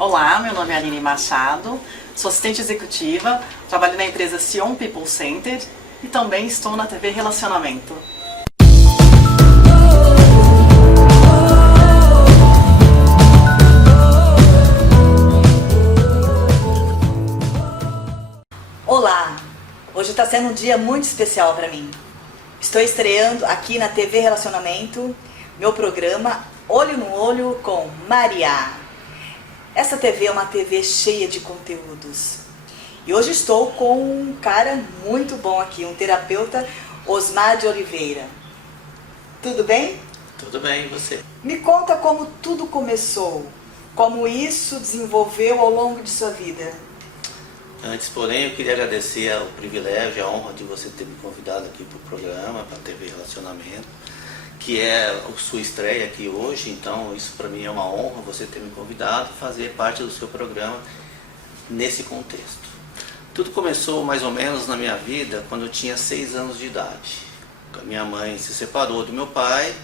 Olá, meu nome é Aline Machado, sou assistente executiva, trabalho na empresa Sion People Center e também estou na TV Relacionamento. Olá! Hoje está sendo um dia muito especial para mim. Estou estreando aqui na TV Relacionamento meu programa Olho no Olho com Maria. Essa TV é uma TV cheia de conteúdos. E hoje estou com um cara muito bom aqui, um terapeuta, Osmar de Oliveira. Tudo bem? Tudo bem, e você? Me conta como tudo começou, como isso desenvolveu ao longo de sua vida. Antes, porém, eu queria agradecer o privilégio, a honra de você ter me convidado aqui para o programa, para a TV Relacionamento, que é a sua estreia aqui hoje. Então isso para mim é uma honra, você ter me convidado e fazer parte do seu programa nesse contexto. Tudo começou mais ou menos na minha vida quando eu tinha 6 anos de idade. A minha mãe se separou do meu pai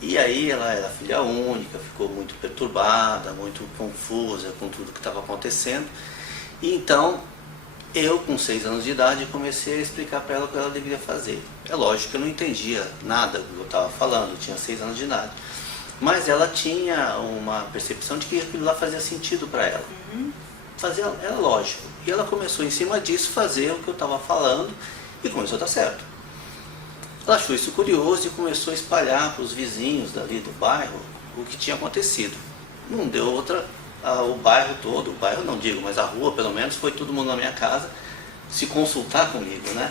e aí ela era filha única, ficou muito perturbada, muito confusa com tudo que estava acontecendo. E então eu, com 6 anos de idade, comecei a explicar para ela o que ela deveria fazer. É lógico que eu não entendia nada do que eu estava falando, eu tinha 6 anos de idade. Mas ela tinha uma percepção de que aquilo lá fazia sentido para ela. Era lógico. E ela começou, em cima disso, fazer o que eu estava falando e começou a dar certo. Ela achou isso curioso e começou a espalhar para os vizinhos dali do bairro o que tinha acontecido. Não deu outra... O bairro todo, o bairro não digo, mas a rua pelo menos, foi todo mundo na minha casa se consultar comigo, né?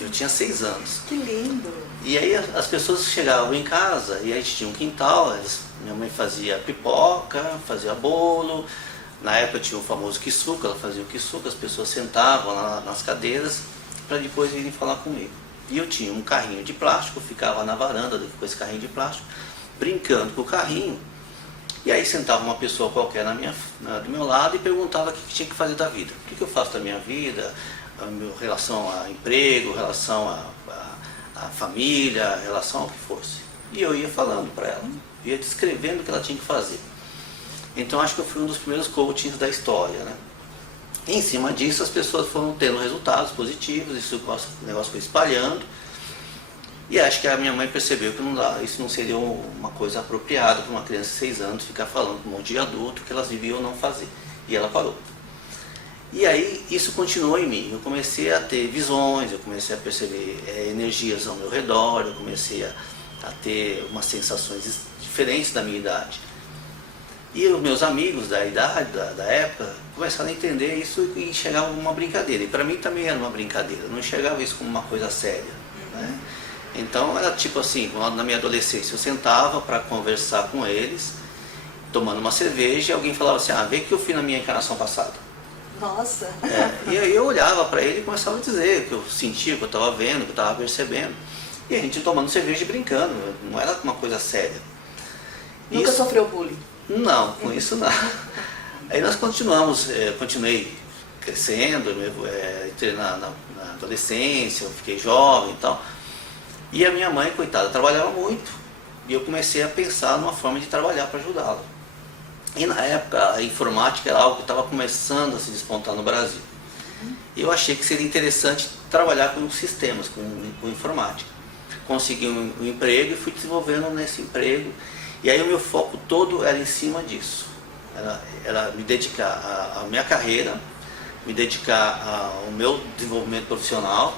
Eu tinha 6 anos. Que lindo! E aí as pessoas chegavam em casa e a gente tinha um quintal, minha mãe fazia pipoca, fazia bolo, na época tinha o famoso quissuca, ela fazia o quissuca, as pessoas sentavam lá nas cadeiras para depois virem falar comigo. E eu tinha um carrinho de plástico, ficava na varanda com esse carrinho de plástico, brincando com o carrinho. E aí sentava uma pessoa qualquer do meu lado e perguntava o que tinha que fazer da vida. O que eu faço da minha vida, em relação a emprego, em relação a família, em relação ao que fosse. E eu ia falando para ela, ia descrevendo o que ela tinha que fazer. Então acho que eu fui um dos primeiros coachings da história, né? E em cima disso as pessoas foram tendo resultados positivos, o negócio foi espalhando. E acho que a minha mãe percebeu que isso não seria uma coisa apropriada para uma criança de 6 anos ficar falando com um monte de adulto que elas deviam não fazer. E ela parou. E aí isso continuou em mim. Eu comecei a ter visões, eu comecei a perceber energias ao meu redor, eu comecei a ter umas sensações diferentes da minha idade. E os meus amigos da idade, da época, começaram a entender isso e enxergavam como uma brincadeira. E para mim também era uma brincadeira, eu não enxergava isso como uma coisa séria, né? Então era tipo assim, na minha adolescência eu sentava para conversar com eles, tomando uma cerveja, e alguém falava assim, vê que eu fui na minha encarnação passada. Nossa! E aí eu olhava para ele e começava a dizer o que eu sentia, o que eu estava vendo, o que eu estava percebendo. E a gente tomando cerveja e brincando, não era uma coisa séria. Nunca sofreu bullying? Não, com isso não. Aí nós continuei crescendo, entrei na adolescência, eu fiquei jovem e tal. E a minha mãe, coitada, trabalhava muito. E eu comecei a pensar numa forma de trabalhar para ajudá-la. E na época a informática era algo que estava começando a se despontar no Brasil. E eu achei que seria interessante trabalhar com sistemas, com informática. Consegui um emprego e fui desenvolvendo nesse emprego. E aí o meu foco todo era em cima disso. Era me dedicar à minha carreira, me dedicar ao meu desenvolvimento profissional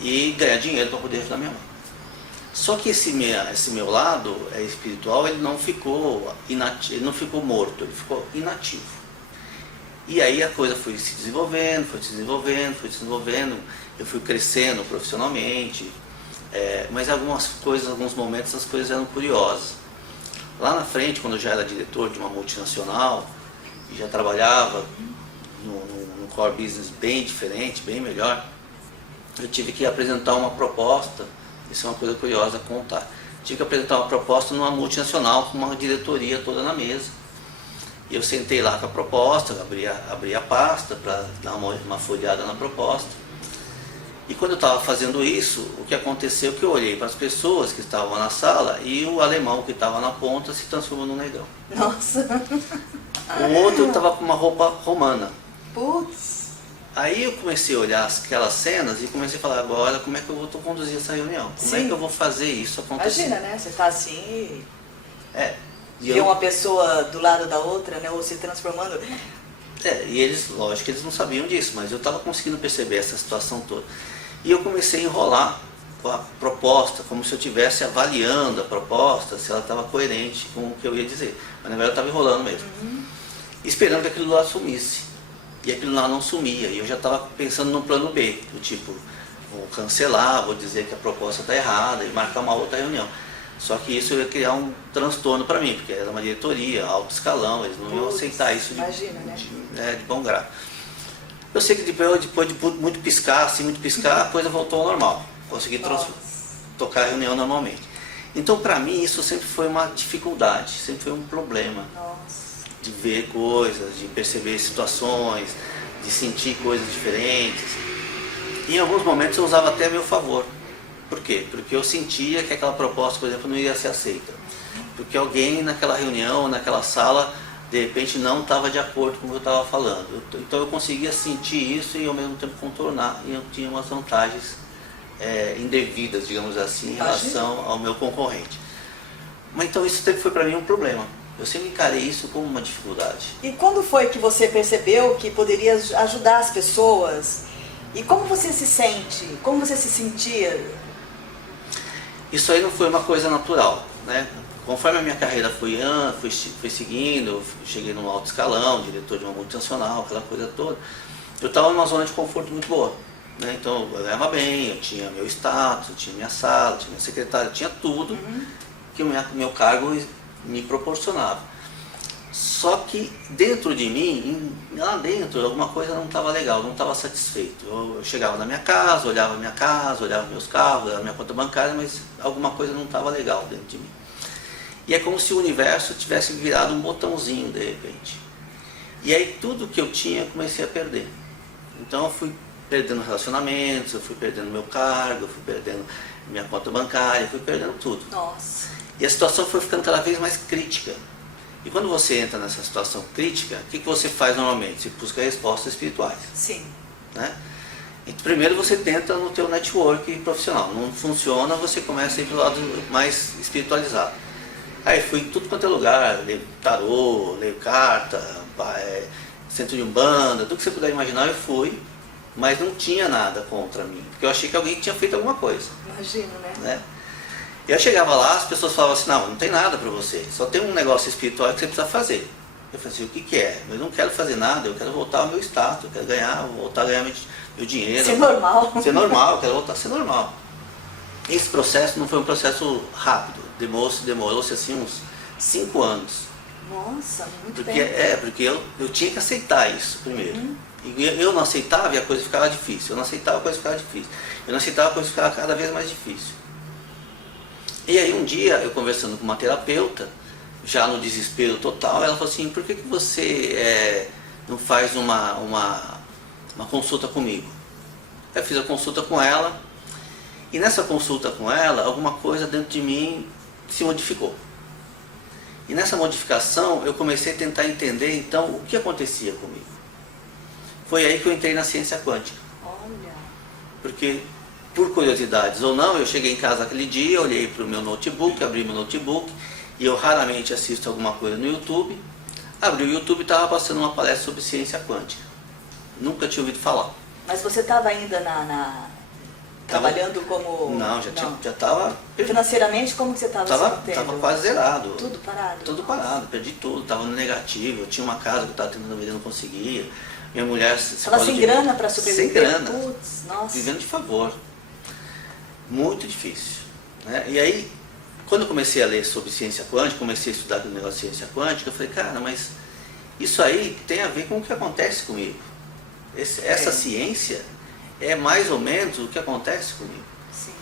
e ganhar dinheiro para poder ajudar minha mãe. Só que esse meu lado espiritual, ele não ficou ele não ficou morto, ele ficou inativo. E aí a coisa foi se desenvolvendo, eu fui crescendo profissionalmente, mas alguns momentos as coisas eram curiosas. Lá na frente, quando eu já era diretor de uma multinacional, e já trabalhava num core business bem diferente, bem melhor, eu tive que apresentar uma proposta, isso é uma coisa curiosa a contar, tive que apresentar uma proposta numa multinacional com uma diretoria toda na mesa. E eu sentei lá com a proposta, abri a pasta para dar uma folheada na proposta. E quando eu estava fazendo isso, o que aconteceu é que eu olhei para as pessoas que estavam na sala e o alemão que estava na ponta se transformou num negão. Nossa! O outro estava com uma roupa romana. Putz. Aí eu comecei a olhar aquelas cenas e comecei a falar, agora como é que eu vou conduzir essa reunião? Como é Sim. que eu vou fazer isso acontecer? Imagina, né? Você tá assim E vê uma pessoa do lado da outra, né? Ou se transformando. e eles, lógico que eles não sabiam disso, mas eu estava conseguindo perceber essa situação toda. E eu comecei a enrolar com a proposta, como se eu estivesse avaliando a proposta, se ela estava coerente com o que eu ia dizer. Mas na verdade eu estava enrolando mesmo. Esperando que aquilo lá sumisse. E aquilo lá não sumia. E eu já estava pensando no plano B, do tipo, vou cancelar, vou dizer que a proposta está errada e marcar uma outra reunião. Só que isso ia criar um transtorno para mim, porque era uma diretoria, alto escalão, eles não iam aceitar isso imagina, né? de bom grado. Eu sei que depois de muito piscar, a coisa voltou ao normal. Consegui tocar a reunião normalmente. Então, para mim, isso sempre foi uma dificuldade, sempre foi um problema. Nossa. De ver coisas, de perceber situações, de sentir coisas diferentes. E em alguns momentos eu usava até a meu favor. Por quê? Porque eu sentia que aquela proposta, por exemplo, não ia ser aceita. Porque alguém naquela reunião, naquela sala, de repente não estava de acordo com o que eu estava falando. Então eu conseguia sentir isso e ao mesmo tempo contornar. E eu tinha umas vantagens indevidas, digamos assim, em relação ao meu concorrente. Mas então isso sempre foi para mim um problema. Eu sempre encarei isso como uma dificuldade. E quando foi que você percebeu que poderia ajudar as pessoas? E como você se sente? Como você se sentia? Isso aí não foi uma coisa natural, né? Conforme a minha carreira foi seguindo, eu cheguei num alto escalão, diretor de uma multinacional, aquela coisa toda, eu estava numa zona de conforto muito boa. Né? Então eu ganhava bem, eu tinha meu status, eu tinha minha sala, eu tinha minha secretária, eu tinha tudo que o meu cargo me proporcionava. Só que dentro de mim, lá dentro, alguma coisa não estava legal, não estava satisfeito. Eu chegava na minha casa, olhava meus carros, olhava minha conta bancária, mas alguma coisa não estava legal dentro de mim. E é como se o universo tivesse virado um botãozinho de repente. E aí tudo que eu tinha eu comecei a perder. Então eu fui perdendo relacionamentos, eu fui perdendo meu cargo, eu fui perdendo minha conta bancária, eu fui perdendo tudo. Nossa. E a situação foi ficando cada vez mais crítica. E quando você entra nessa situação crítica, o que você faz normalmente? Você busca respostas espirituais. Sim. Né? E primeiro você tenta no teu network profissional. Não funciona, você começa a ir para o lado mais espiritualizado. Aí fui em tudo quanto é lugar, leio tarô, leio carta, centro de umbanda, tudo que você puder imaginar eu fui, mas não tinha nada contra mim, porque eu achei que alguém tinha feito alguma coisa. Imagino, Né? E eu chegava lá, as pessoas falavam assim, não tem nada para você, só tem um negócio espiritual que você precisa fazer. Eu falei assim, o que é? Eu não quero fazer nada, eu quero voltar ao meu status, eu quero voltar a ganhar meu dinheiro. Ser normal. Ser normal, eu quero voltar a ser normal. Esse processo não foi um processo rápido, demorou-se assim uns 5 anos. Nossa, muito Porque, tempo. porque eu tinha que aceitar isso primeiro. E eu não aceitava e a coisa ficava difícil. Eu não aceitava, a coisa ficava difícil. Eu não aceitava, a coisa ficava cada vez mais difícil. E aí um dia, eu conversando com uma terapeuta, já no desespero total, ela falou assim, por que você não faz uma consulta comigo? Eu fiz a consulta com ela, e nessa consulta com ela, alguma coisa dentro de mim se modificou. E nessa modificação, eu comecei a tentar entender, então, o que acontecia comigo. Foi aí que eu entrei na ciência quântica. Olha. Porque, por curiosidades ou não, eu cheguei em casa aquele dia, olhei para o meu notebook, abri meu notebook, e eu raramente assisto alguma coisa no YouTube. Abri o YouTube e estava passando uma palestra sobre ciência quântica. Nunca tinha ouvido falar. Mas você estava ainda trabalhando como... Não, já estava... Financeiramente, como que você estava se Estava quase zerado. Tudo parado? Tudo parado, perdi tudo, estava no negativo. Eu tinha uma casa que eu estava tentando vender, não conseguia. Minha mulher... Estava sem grana para sobreviver? Sem grana. Putz, nossa. Vivendo de favor. Muito difícil. Né? E aí, quando eu comecei a ler sobre ciência quântica, comecei a estudar aquele negócio de ciência quântica, eu falei, cara, mas isso aí tem a ver com o que acontece comigo. Essa ciência é mais ou menos o que acontece comigo. Sim.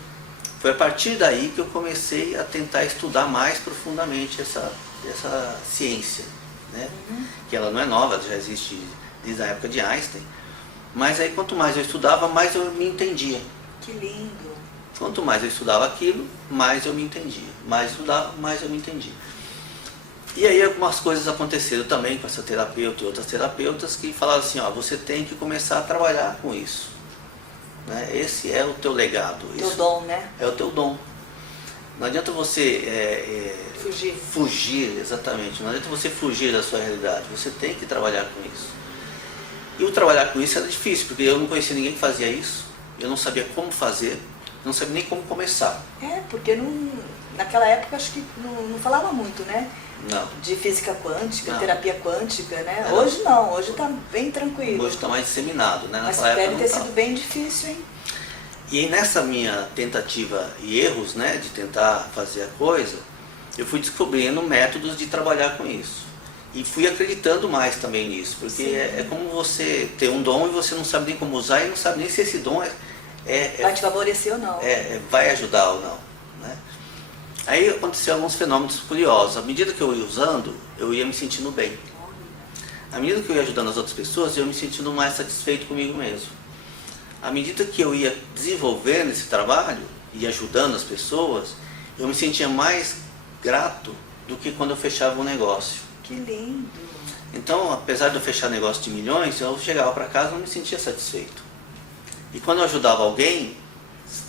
Foi a partir daí que eu comecei a tentar estudar mais profundamente essa ciência. Né? Que ela não é nova, já existe desde a época de Einstein. Mas aí quanto mais eu estudava, mais eu me entendia. Que lindo. Quanto mais eu estudava aquilo, mais eu me entendia. Mais eu estudava, mais eu me entendia. E aí algumas coisas aconteceram também com essa terapeuta e outras terapeutas que falaram assim, ó, você tem que começar a trabalhar com isso. Né? Esse é o teu legado. Teu dom, né? É o teu dom. Não adianta você fugir, exatamente. Não adianta você fugir da sua realidade. Você tem que trabalhar com isso. E o trabalhar com isso era difícil, porque eu não conhecia ninguém que fazia isso. Eu não sabia como fazer, não sabia nem como começar. Porque naquela época acho que não falava muito, né? Não. De física quântica, Não. terapia quântica, né? É. Hoje não, hoje está bem tranquilo. Hoje está mais disseminado, né? Mas Naquela época deve não ter tava. sido bem difícil, hein? E aí, nessa minha tentativa e erros, né, de tentar fazer a coisa, eu fui descobrindo métodos de trabalhar com isso. E fui acreditando mais também nisso, porque é como você ter um dom e você não sabe nem como usar e não sabe nem se esse dom vai te favorecer ou não. vai ajudar ou não. Né? Aí aconteceram alguns fenômenos curiosos. À medida que eu ia usando, eu ia me sentindo bem. À medida que eu ia ajudando as outras pessoas, eu ia me sentindo mais satisfeito comigo mesmo. À medida que eu ia desenvolvendo esse trabalho e ajudando as pessoas, eu me sentia mais grato do que quando eu fechava um negócio. Que lindo! Então, apesar de eu fechar negócio de milhões, eu chegava para casa e não me sentia satisfeito. E quando eu ajudava alguém,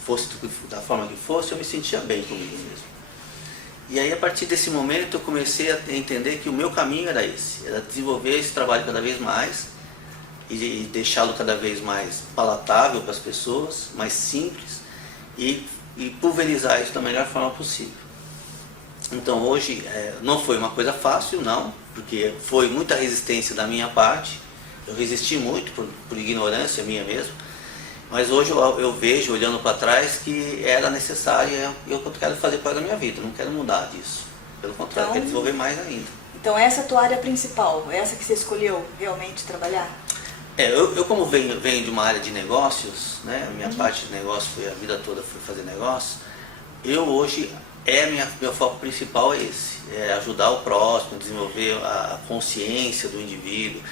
fosse da forma que fosse, eu me sentia bem comigo mesmo. E aí, a partir desse momento, eu comecei a entender que o meu caminho era esse, era desenvolver esse trabalho cada vez mais e deixá-lo cada vez mais palatável para as pessoas, mais simples e pulverizar isso da melhor forma possível. Então hoje não foi uma coisa fácil, não, porque foi muita resistência da minha parte, eu resisti muito por ignorância minha mesmo, mas hoje eu vejo, olhando para trás, que era necessário e é o que eu quero fazer para a minha vida, não quero mudar disso, pelo contrário, quero desenvolver mais ainda. Então essa é a tua área principal, essa que você escolheu realmente trabalhar? Eu como venho de uma área de negócios, né, a minha parte de negócio foi a vida toda fui fazer negócio, eu hoje, meu foco principal é esse, é ajudar o próximo, desenvolver a consciência do indivíduo,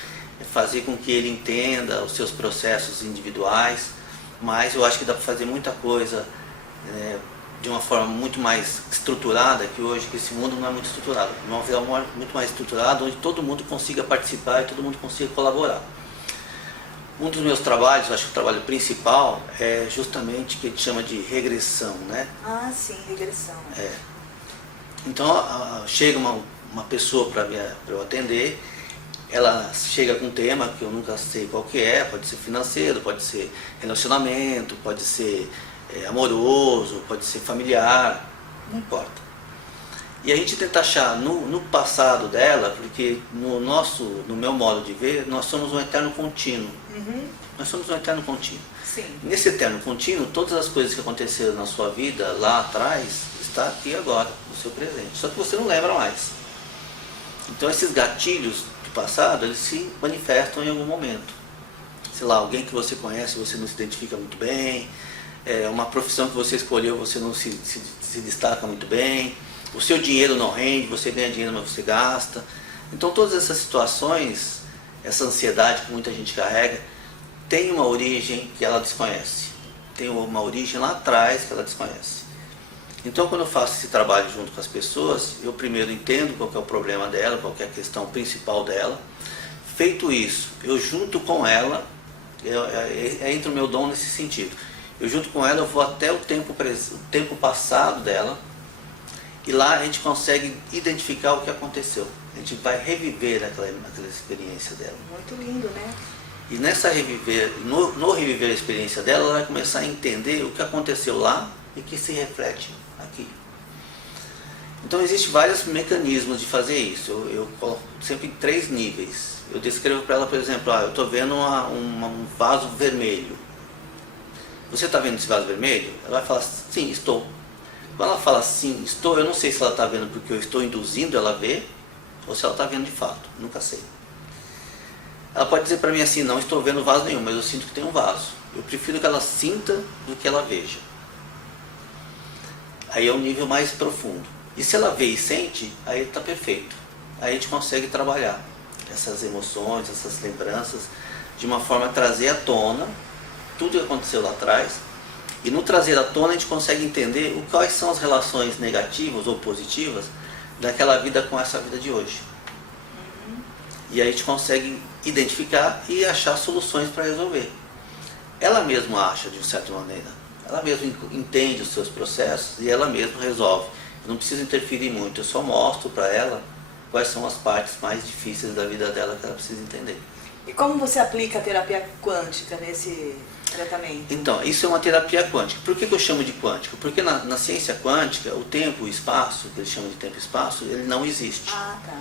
fazer com que ele entenda os seus processos individuais, mas eu acho que dá para fazer muita coisa de uma forma muito mais estruturada, que hoje que esse mundo não é muito estruturado, vamos virar um mundo muito mais estruturado, onde todo mundo consiga participar e todo mundo consiga colaborar. Um dos meus trabalhos, acho que o trabalho principal, é justamente o que a gente chama de regressão, né? Ah, sim, regressão. Então, chega uma pessoa para eu atender, ela chega com um tema que eu nunca sei qual que é, pode ser financeiro, pode ser relacionamento, pode ser amoroso, pode ser familiar, não importa. E a gente tenta achar no passado dela, porque no meu modo de ver, nós somos um eterno contínuo. Uhum. Nós somos um eterno contínuo. Sim. Nesse eterno contínuo, todas as coisas que aconteceram na sua vida lá atrás, está aqui agora, no seu presente. Só que você não lembra mais. Então esses gatilhos do passado, eles se manifestam em algum momento. Sei lá, alguém que você conhece, você não se identifica muito bem, uma profissão que você escolheu, você não se destaca muito bem, o seu dinheiro não rende, você ganha dinheiro, mas você gasta. Então todas essas situações, essa ansiedade que muita gente carrega, tem uma origem que ela desconhece. Tem uma origem lá atrás que ela desconhece. Então quando eu faço esse trabalho junto com as pessoas, eu primeiro entendo qual que é o problema dela, qual que é a questão principal dela. Feito isso, eu junto com ela, entra o meu dom nesse sentido. Eu junto com ela, eu vou até o tempo passado dela, e lá a gente consegue identificar o que aconteceu. A gente vai reviver aquela experiência dela. Muito lindo, né? E no reviver a experiência dela, ela vai começar a entender o que aconteceu lá e que se reflete aqui. Então existem vários mecanismos de fazer isso. Eu coloco sempre em 3 níveis. Eu descrevo para ela, por exemplo, eu estou vendo um vaso vermelho. Você está vendo esse vaso vermelho? Ela vai falar, sim, estou. Quando ela fala sim, estou, eu não sei se ela está vendo porque eu estou induzindo ela a ver, ou se ela está vendo de fato, nunca sei. Ela pode dizer para mim assim, não estou vendo vaso nenhum, mas eu sinto que tem um vaso. Eu prefiro que ela sinta do que ela veja. Aí é um nível mais profundo. E se ela vê e sente, aí está perfeito. Aí a gente consegue trabalhar essas emoções, essas lembranças, de uma forma a trazer à tona tudo que aconteceu lá atrás. E no trazer à tona a gente consegue entender quais são as relações negativas ou positivas daquela vida com essa vida de hoje. E aí a gente consegue identificar e achar soluções para resolver. Ela mesma acha, de certa maneira. Ela mesma entende os seus processos e ela mesma resolve. Eu não preciso interferir muito, eu só mostro para ela quais são as partes mais difíceis da vida dela que ela precisa entender. E como você aplica a terapia quântica nesse tratamento? Então, isso é uma terapia quântica. Por que eu chamo de quântica? Porque na ciência quântica, o tempo e o espaço, que eles chamam de tempo e espaço, ele não existe. Ah, tá.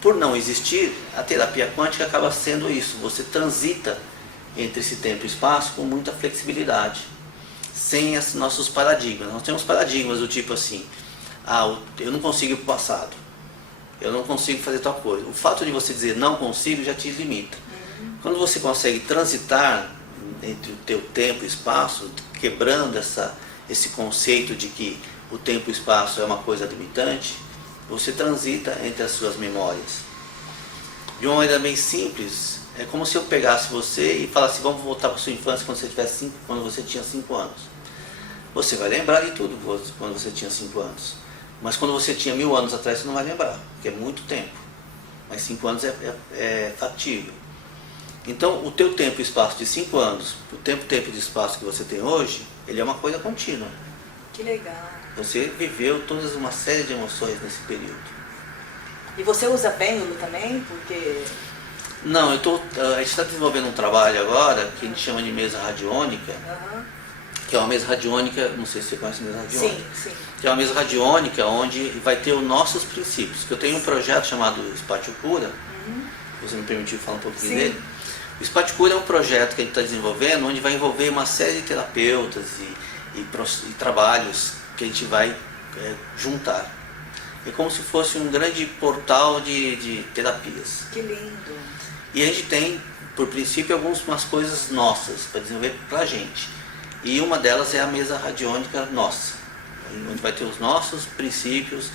Por não existir, a terapia quântica acaba sendo isso. Você transita entre esse tempo e espaço com muita flexibilidade, sem esses nossos paradigmas. Nós temos paradigmas do tipo assim, eu não consigo ir para o passado, eu não consigo fazer tal coisa. O fato de você dizer não consigo já te limita. Quando você consegue transitar entre o teu tempo e espaço, quebrando esse conceito de que o tempo e espaço é uma coisa limitante, você transita entre as suas memórias. De uma maneira bem simples, é como se eu pegasse você e falasse, vamos voltar para a sua infância quando você tinha 5 anos. Você vai lembrar de tudo quando você tinha 5 anos. Mas quando você tinha 1000 anos atrás, você não vai lembrar, porque é muito tempo. Mas 5 anos é factível. Então, o teu tempo e espaço de 5 anos, o tempo e espaço que você tem hoje, ele é uma coisa contínua. Que legal. Você viveu toda uma série de emoções nesse período. E você usa pêndulo também? Porque... Não, a gente está desenvolvendo um trabalho agora que a gente chama de mesa radiônica, que é uma mesa radiônica, não sei se você conhece a mesa radiônica. Sim, sim. Que é uma mesa radiônica onde vai ter os nossos princípios. Que eu tenho um projeto chamado Espaço Cura, você me permitiu falar um pouquinho dele. O Espaço Cura é um projeto que a gente está desenvolvendo, onde vai envolver uma série de terapeutas e trabalhos que a gente vai juntar. É como se fosse um grande portal de terapias. Que lindo. E a gente tem, por princípio, algumas coisas nossas para desenvolver para a gente. E uma delas é a mesa radiônica nossa, onde vai ter os nossos princípios,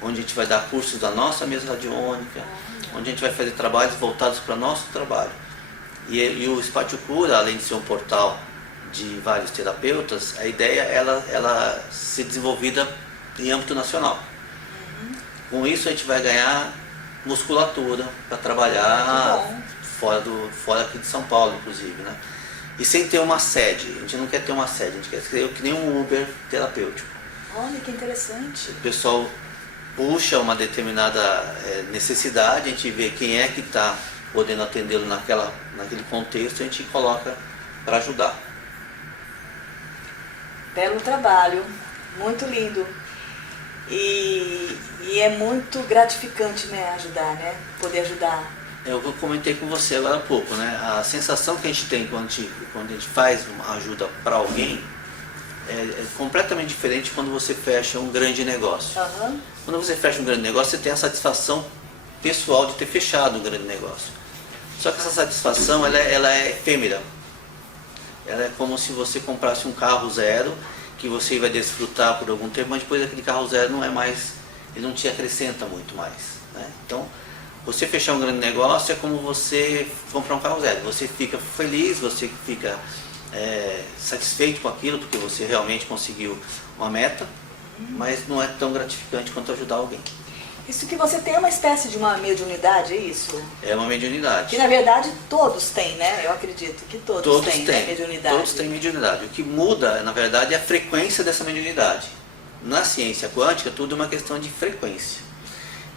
onde a gente vai dar cursos da nossa mesa radiônica, onde a gente vai fazer trabalhos voltados para o nosso trabalho. E o Espaço Cura, além de ser um portal de vários terapeutas, a ideia é ela ser desenvolvida em âmbito nacional. Com isso a gente vai ganhar musculatura para trabalhar fora aqui de São Paulo, inclusive, né? E sem ter uma sede. A gente não quer ter uma sede, a gente quer ser que nem um Uber terapêutico. Olha que interessante. O pessoal puxa uma determinada necessidade, a gente vê quem é que está podendo atendê-lo naquele contexto, a gente coloca para ajudar. Belo trabalho, muito lindo. E é muito gratificante, né, ajudar, né? Poder ajudar. Eu comentei com você agora há pouco, né? A sensação que a gente tem quando a gente faz uma ajuda para alguém é completamente diferente quando você fecha um grande negócio. Quando você fecha um grande negócio, você tem a satisfação pessoal de ter fechado um grande negócio. Só que essa satisfação ela é efêmera. Ela é como se você comprasse um carro zero, que você vai desfrutar por algum tempo, mas depois aquele carro zero não é mais, ele não te acrescenta muito mais, né? Então, você fechar um grande negócio é como você comprar um carro zero. Você fica feliz, você fica satisfeito com aquilo, porque você realmente conseguiu uma meta, mas não é tão gratificante quanto ajudar alguém. Isso que você tem é uma espécie de uma mediunidade, é isso? É uma mediunidade. Que na verdade todos têm, né? Eu acredito que todos têm, né? Mediunidade. Todos têm mediunidade. O que muda, na verdade, é a frequência dessa mediunidade. Na ciência quântica, tudo é uma questão de frequência.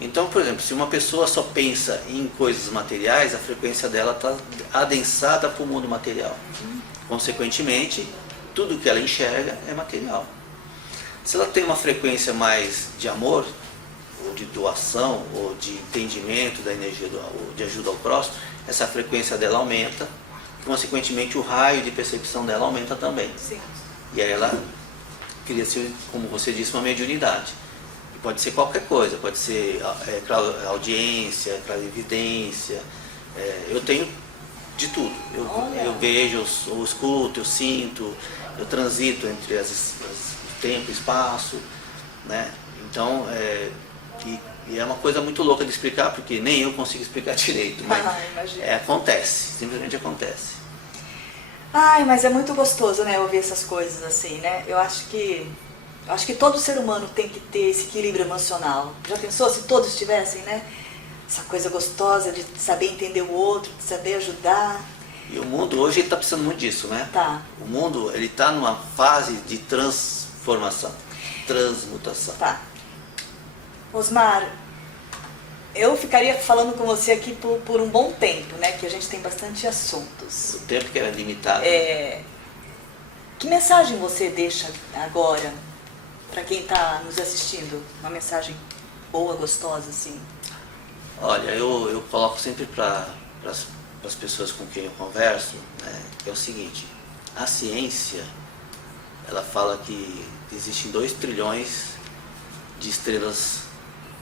Então, por exemplo, se uma pessoa só pensa em coisas materiais, a frequência dela está adensada para o mundo material. Consequentemente, tudo que ela enxerga é material. Se ela tem uma frequência mais de amor, ou de doação, ou de entendimento da energia, ou de ajuda ao próximo, essa frequência dela aumenta, consequentemente o raio de percepção dela aumenta também. Sim. E aí ela cria, como você disse, uma mediunidade. E pode ser qualquer coisa, pode ser audiência, clarividência, eu tenho de tudo. Eu vejo, eu escuto, eu sinto, eu transito entre tempo e espaço, né? Então, e é uma coisa muito louca de explicar, porque nem eu consigo explicar direito, mas acontece, simplesmente acontece. Ai, mas é muito gostoso, né, ouvir essas coisas assim, né? Eu acho que Eu acho que todo ser humano tem que ter esse equilíbrio emocional. Já pensou se todos tivessem, né? Essa coisa gostosa de saber entender o outro, de saber ajudar. E o mundo hoje está precisando muito disso, né? Tá. O mundo ele está numa fase de transformação, transmutação. Tá. Osmar, eu ficaria falando com você aqui por um bom tempo, né? Que a gente tem bastante assuntos. O tempo que era limitado. Que mensagem você deixa agora para quem está nos assistindo? Uma mensagem boa, gostosa, assim. Olha, eu coloco sempre para as pessoas com quem eu converso, né, que é o seguinte: a ciência, ela fala que existem 2 trilhões de estrelas,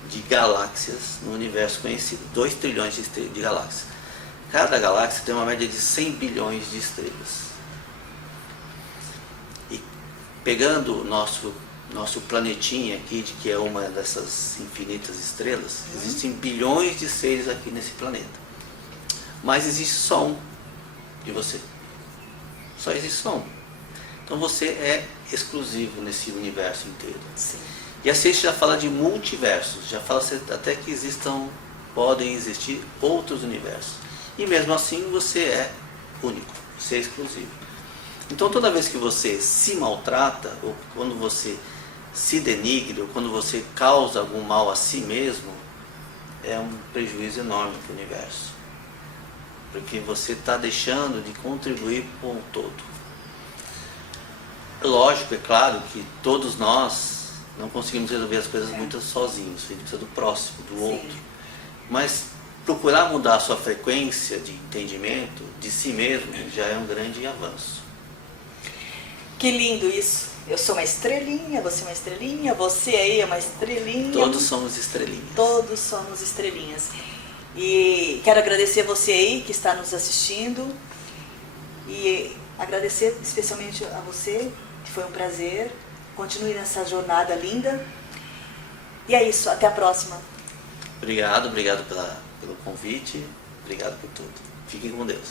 de galáxias no universo conhecido. 2 trilhões de galáxias. Cada galáxia tem uma média de 100 bilhões de estrelas. E pegando o nosso planetinha aqui, que é uma dessas infinitas estrelas, existem bilhões de seres aqui nesse planeta. Mas existe só um de você. Só existe só um. Então você é exclusivo nesse universo inteiro. Sim. E a ciência já fala de multiversos, já fala até que podem existir outros universos. E mesmo assim você é único, você é exclusivo. Então toda vez que você se maltrata, ou quando você se denigre, ou quando você causa algum mal a si mesmo, é um prejuízo enorme para o universo. Porque você está deixando de contribuir com o todo. Lógico, é claro que todos nós não conseguimos resolver as coisas muito sozinhos, a gente precisa do próximo, do outro. Mas procurar mudar a sua frequência de entendimento de si mesmo já é um grande avanço. Que lindo isso. Eu sou uma estrelinha, você é uma estrelinha, você aí é uma estrelinha. Todos somos estrelinhas. Todos somos estrelinhas. E quero agradecer você aí que está nos assistindo. E agradecer especialmente a você, que foi um prazer. Continue nessa jornada linda. E é isso, até a próxima. Obrigado pelo convite. Obrigado por tudo. Fiquem com Deus.